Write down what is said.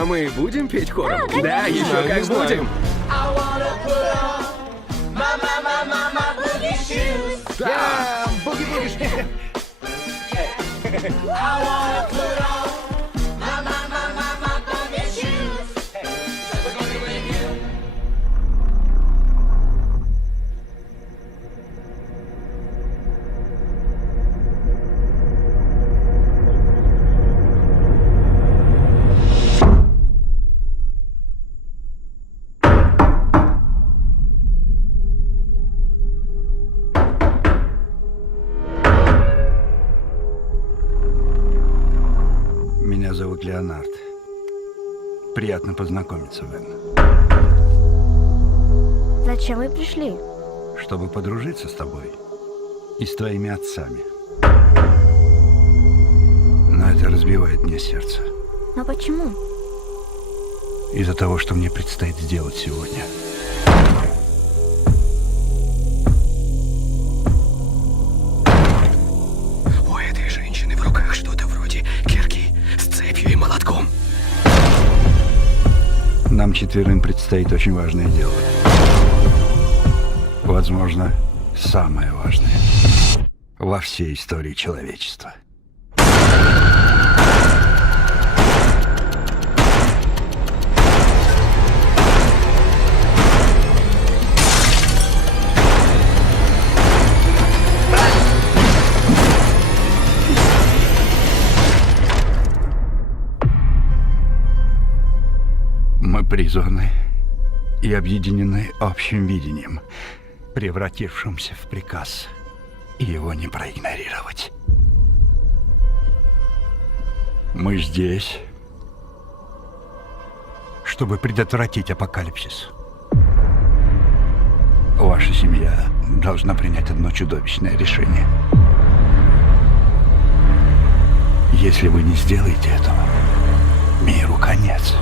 А мы будем петь хором? конечно. Да, еще Не как знаю. будем. Да, буги-буги. Меня зовут Леонард. Приятно познакомиться, Вен. Зачем вы пришли? Чтобы подружиться с тобой и с твоими отцами. Но это разбивает мне сердце. Но почему? Из-за того, что мне предстоит сделать сегодня. У этой женщины в руках что-то вроде кирки с цепью и молотком. Нам четверым предстоит очень важное дело. Возможно, самое важное во всей истории человечества. Мы призваны и объединены общим видением, превратившимся в приказ, и его не проигнорировать. Мы здесь, чтобы предотвратить апокалипсис. Ваша семья должна принять одно чудовищное решение. Если вы не сделаете этого, миру конец.